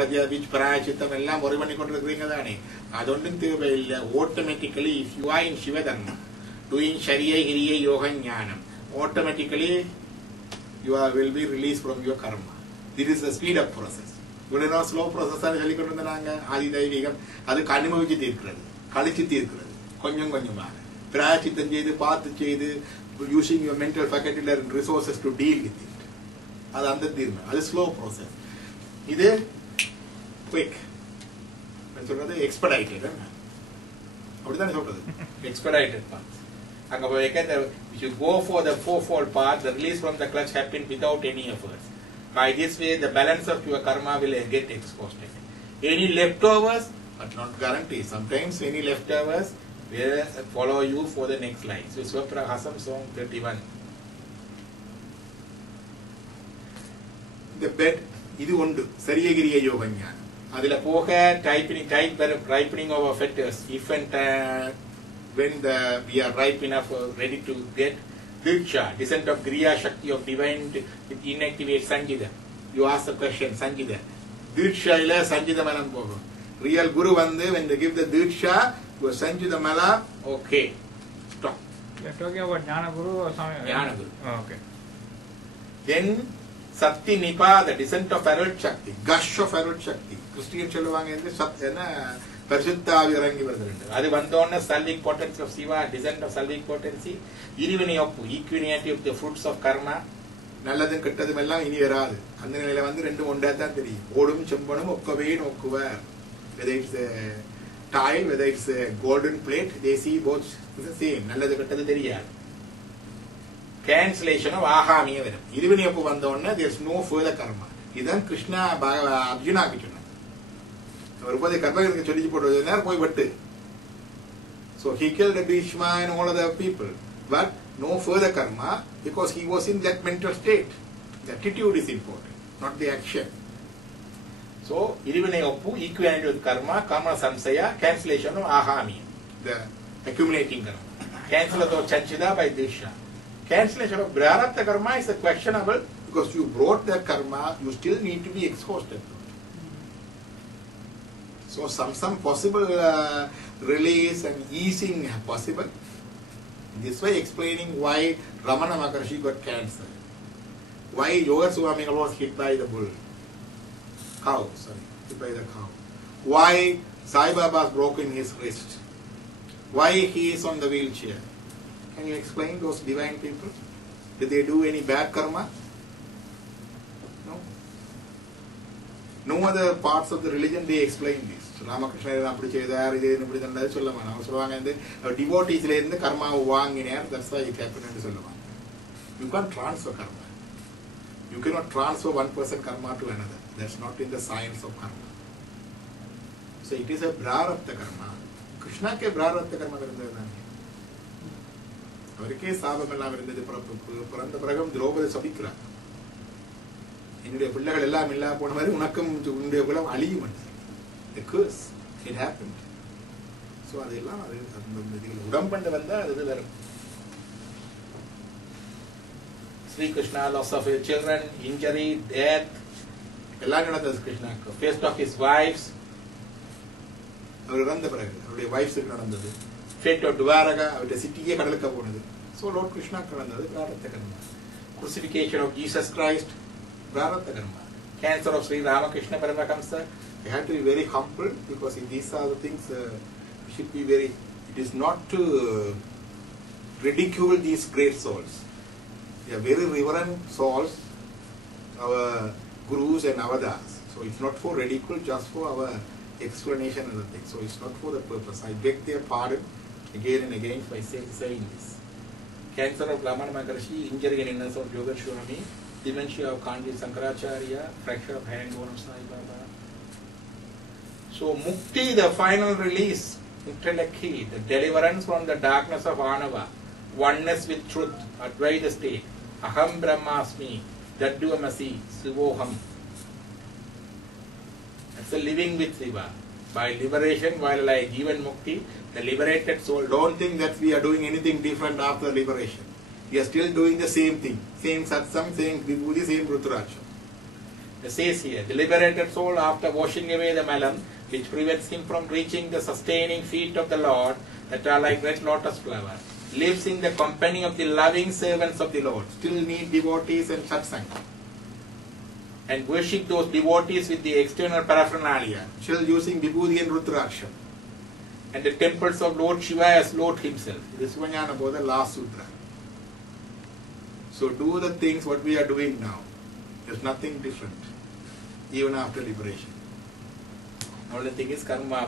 astrology, which prayachittam ellam worry pannikondirukkreengadane. Adondum thevilla. Automatically, if you are in Shiva Dharma, doing Shariya, Hiriya, Yoga, Jnanam, automatically you will be released from your karma. This is the speed up process. You know, slow process are Adi Daivigam, Adi Kanimovich Dirkra, Kalichi Dirkra, Konyam Konyama, Prachitan Jade, Path Jade, using your mental faculty and resources to deal with it. That's a slow process. This is quick. Expedited. Expedited path. If you go for the fourfold path, the release from the clutch happens without any efforts. By this way, the balance of your karma will get exhausted. Any leftovers, but not guaranteed. Sometimes any leftovers will follow you for the next life. So, Swaprahasam song 31. The bed, this is Sariyagiriya Yoga Jnana. Adila poha ripening of our fetters. If and when we are ripe enough, ready to get Diksha, descent of Griya Shakti of divine with inactivate Sanjida. You ask the question, Sanjida. Diksha ila Sanjida Malam Pogo. Real Guru Vande, when they give the Diksha, to Sanjida Mala, okay. Stop. You are talking about Jnana Guru or something? Jnana Guru. Oh, okay. Then Sati Nipa, the descent of Arut Shakti, gush of Arut Shakti. Christian Chalavang and the Satyana, Persutta Virangi Brother. Adi Vandona, salvic potency of Siva, descent of salvic potency, equanimity of the fruits of karma. Naladin Katadamella in Yerad, and then 11 and 1 data, Odum Champanum, Okave, Okuva. Whether it's a tile, whether it's a golden plate, they see both the same. Nalla the cancellation of ahami. Even if Vandona, there's no further karma. Idan Krishna Arjuna Kichuna. So he killed Bhishma and all other people. But no further karma because he was in that mental state. The attitude is important, not the action. So, equality with karma, karma samsaya, cancellation of ahami, the accumulating karma. Cancel of chanchida by disha. Cancellation of prarabdha karma is questionable because you brought that karma, you still need to be exhausted. So, some possible release and easing possible. This way explaining why Ramana Maharshi got cancer. Why Yoga Swami was hit by the bull. Hit by the cow. Why Sai Baba broken his wrist. Why he is on the wheelchair. Can you explain those divine people? Did they do any bad karma? No. No other parts of the religion they explain this. Ramakrishna devotees karma, that's why it happened. You can't transfer karma. You cannot transfer one person karma to another. That's not in the science of karma. So it is a prarabdha karma. Krishna ke prarabdha karma karandana. Avarke sabamella varindade parantha pragam Draupadi sabikra. Innude pillagal ellam illa pona mari unakkam unde kulam aliyum. The curse. It happened. So adella udampanda vanda adu varum. Sri Krishna, loss of his children, injury, death. Krishna. Faced of his wives. Wives fate of Dwaraga, city. So Lord Krishna crucifixion of Jesus Christ. Cancer of Sri Ramakrishna Paramahamsa. You have to be very humble because these are the things we should be very. It is not to ridicule these great souls. They are very reverent souls, our gurus and avatars. So it's not for ridicule, just for our explanation of the thing. So it's not for the purpose. I beg their pardon again and again by saying this. Cancer of Ramana Maharshi, injury and illness of Yoga Swami, dementia of Kandi Sankaracharya, fracture of hand bone of Sai Baba. So Mukti, the final release, Muktalakhi, the deliverance from the darkness of Anava, oneness with truth, Advaita state, Aham Brahmasmi, Dadduamasi, Sivoham. That's a living with Shiva. By liberation, while I given Mukti, the liberated soul, don't think that we are doing anything different after liberation. We are still doing the same thing. Same satsang, same vibhuti, same rudraksha. It says here, the liberated soul, after washing away the malam, which prevents him from reaching the sustaining feet of the Lord, that are like red lotus flower, lives in the company of the loving servants of the Lord, still need devotees and satsang, and worship those devotees with the external paraphernalia, still using vibhuti and rudraksha, and the temples of Lord Shiva as Lord himself. This is Vajnana Bodha, last sutra. So do the things what we are doing now. There's nothing different, even after liberation. Only thing is karma.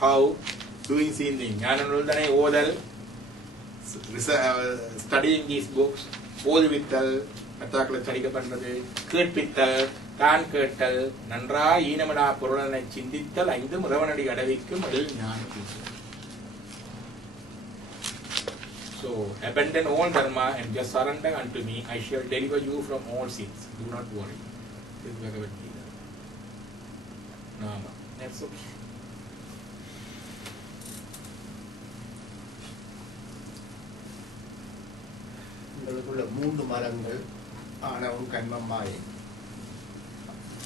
How? Doing same thing. Jnananuldanai odal, studying these books, bodhivittal, mathakala charika pannadu, ketpittal, taan kettal, nandra eenamada puranai chindittal, aindum ravanadi adavikkum adil jnana. So abandon all dharma and just surrender unto me. I shall deliver you from all sins. Do not worry. This is Bhagavad Gita. Nama. That's okay. உங்களுக்குள்ள மூன்று மரங்கள் ஆணவம் கண்மம் மாயை.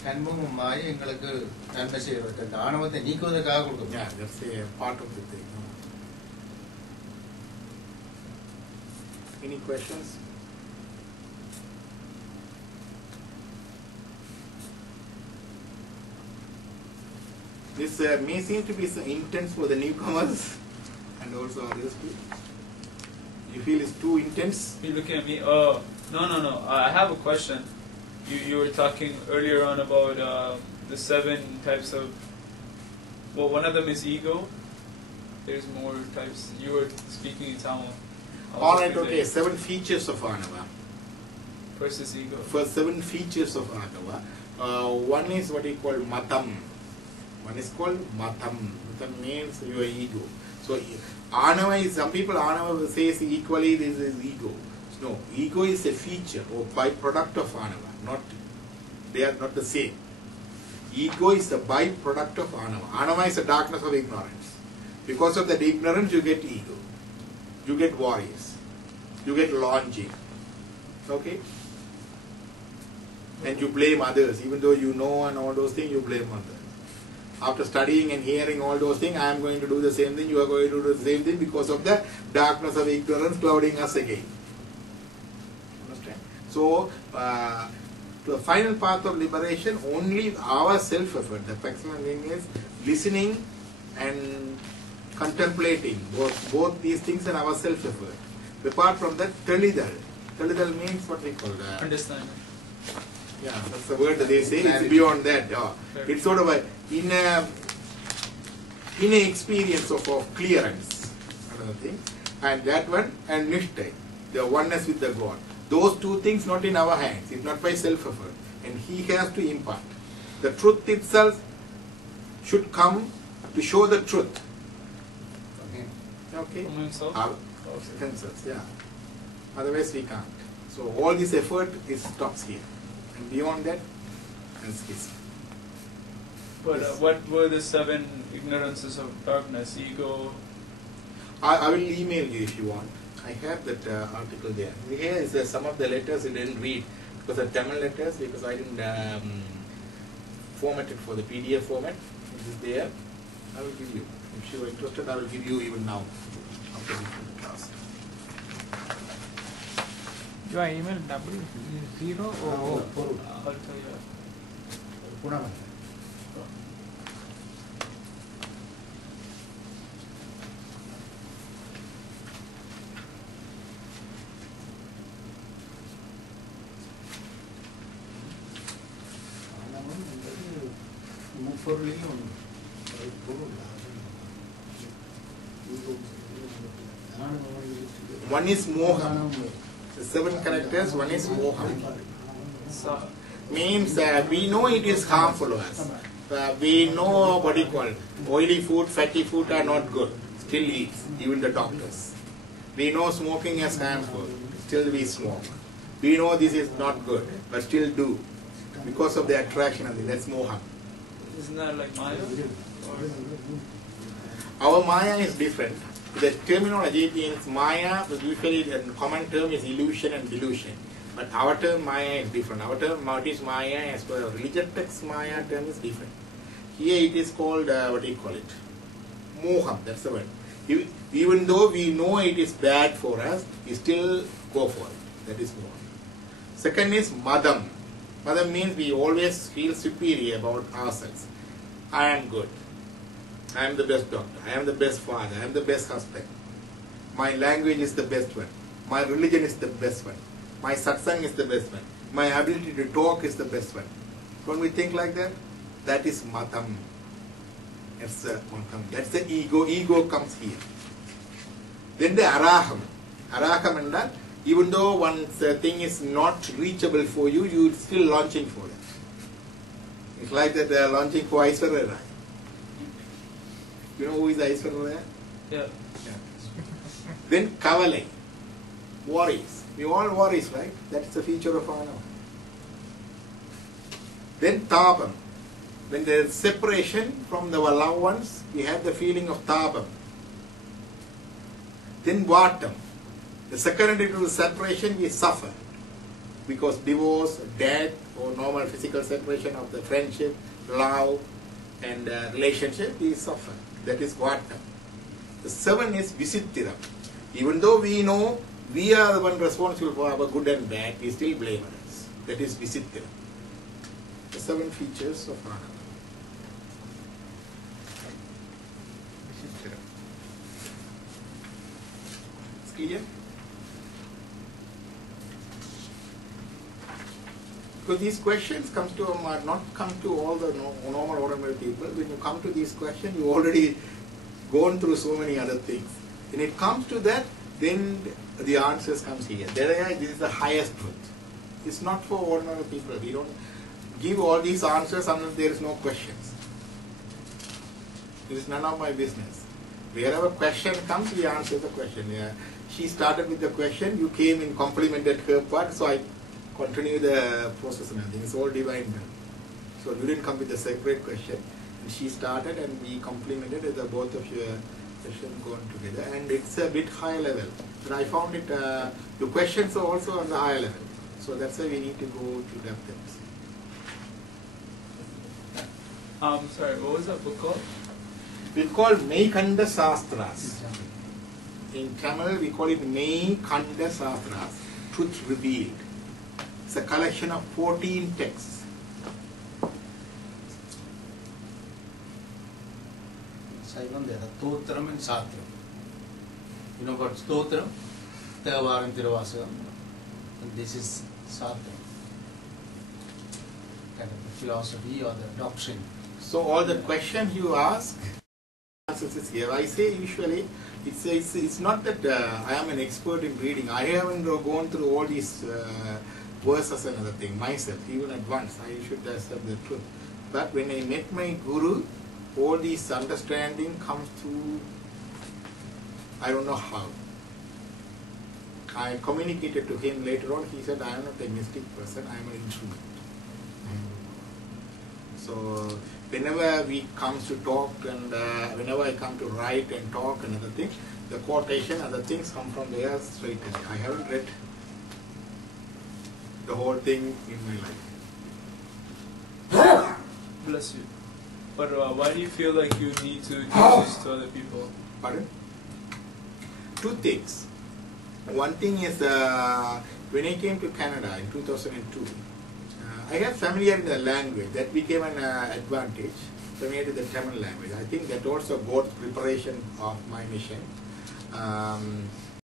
கண்மமும் மாயை எங்களுக்கு நன்மை செய்வதற்கு அந்த ஆணவத்தை நீக்குவதற்காக கொடுக்கும். Yeah, that's a part of the thing. Any questions? This may seem to be so intense for the newcomers and also others too. You feel it's too intense? You're looking at me. No. I have a question. You were talking earlier on about the 7 types of. Well, one of them is ego. There's more types. You were speaking in Tamil. Alright, okay. 7 features of Anava. First is ego. First 7 features of Anava. One is what you call matam. One is called matam. Matam means your ego. So Anava is, some people Anava says equally this is ego. No, ego is a feature or byproduct of Anava. Not, they are not the same. Ego is the byproduct of Anava. Anava is the darkness of ignorance. Because of that ignorance you get ego. You get warriors. You get longing. Okay? And you blame others. Even though you know and all those things, you blame others. After studying and hearing all those things, I am going to do the same thing, you are going to do the same thing because of the darkness of ignorance clouding us again. Understand? So, the final path of liberation, only our self-effort. The excellent thing is listening and contemplating both these things and our self-effort. Apart from that, telidal. Telidal means what we call that? Understanding. Yeah, that's the word that they say. It's beyond that. It's sort of a inner experience of clearance. Another thing. And that one, and nishtai, the oneness with the God. Those two things not in our hands. It's not by self-effort. And He has to impart. The truth itself should come to show the truth. Okay? From himself? Themselves, yeah. Otherwise we can't. So all this effort stops here. And beyond that, and schism. But what were the 7 ignorances of darkness? Ego? I will email you if you want. I have that article there. Here is some of the letters I didn't read. Because the Tamil letters, because I didn't format it for the PDF format. It is there. I will give you. If you are interested, I will give you even now. After the class. Your email W0 or I'll tell you. Punama. One is moha. The 7 characters, one is moha. Means we know it is harmful to us. We know what you call oily food, fatty food are not good. Still eat, even the doctors. We know smoking is harmful. Still we smoke. We know this is not good, but still do. Because of the attraction of it. That's moha. Isn't that like Maya? Our Maya is different. The terminology means Maya, usually the common term is illusion and delusion. But our term Maya is different. Our term, what is Maya, as per religious text, Maya term is different. Here it is called, what do you call it? Moham, that's the word. Even though we know it is bad for us, we still go for it. That is Moham. Second is Madam. Madam means we always feel superior about ourselves. I am good. I am the best doctor. I am the best father. I am the best husband. My language is the best one. My religion is the best one. My satsang is the best one. My ability to talk is the best one. Don't we think like that? That is matam. That's the matam. That's the ego. Ego comes here. Then the araham. Araham and that, even though one thing is not reachable for you, you are still launching for it. It's like that they are launching for Aishwarya Rai. You know who is Aishwarya Rai? Yeah. Then Kavale. Worries. We all worries, right? That's the feature of Anava. Then Tabam. When there is separation from the loved ones, we have the feeling of Tabam. Then Vatam. The secondary to the separation, we suffer. Because divorce, death, or normal physical separation of the friendship, love, and relationship, we suffer. That is Vatam. The seven is Visittiram. Even though we know we are the one responsible for our good and bad, we still blame others. That is Visittiram. The seven features of Anava. Visittiram. It's clear? Because these questions not come to all the normal ordinary people. When you come to these questions, you already gone through so many other things. When it comes to that, then the answers comes here. This is the highest truth. It's not for ordinary people. We don't give all these answers unless there is no questions. This is none of my business. Wherever question comes, we answer the question. Yeah. She started with the question, you came and complimented her part, so I continue the process and everything. It's all divine done. So you didn't come with a separate question. And she started and we complimented the both of your sessions gone together. And it's a bit high level. But I found it, the questions are also on the high level. So that's why we need to go to depth. Sorry, what was that book called? It's called Meikanda Sastras. In Tamil, we call it Meikanda Sastras, Truth Revealed. It's a collection of 14 texts. Saivam there, Stotram and Satram. You know what Stotram? Thevaram Tiruvasagam. And this is Satram. Kind of the philosophy or the doctrine. So all the questions you ask, answers is here. I say usually, it's not that I am an expert in reading. I haven't gone through all these verses and other thing myself. Even at once, I should accept the truth. But when I met my guru, all this understanding comes through, I don't know how. I communicated to him later on. He said, I am not a mystic person, I am an instrument. So whenever we come to talk and whenever I come to write and talk and other things, the quotation, other things come from there straight. I haven't read the whole thing in my life. Bless you. But why do you feel like you need to teach this to other people? Pardon? Two things. One thing is when I came to Canada in 2002, I had familiar in the language. That became an advantage, familiar to the Tamil language. I think that also got preparation of my mission.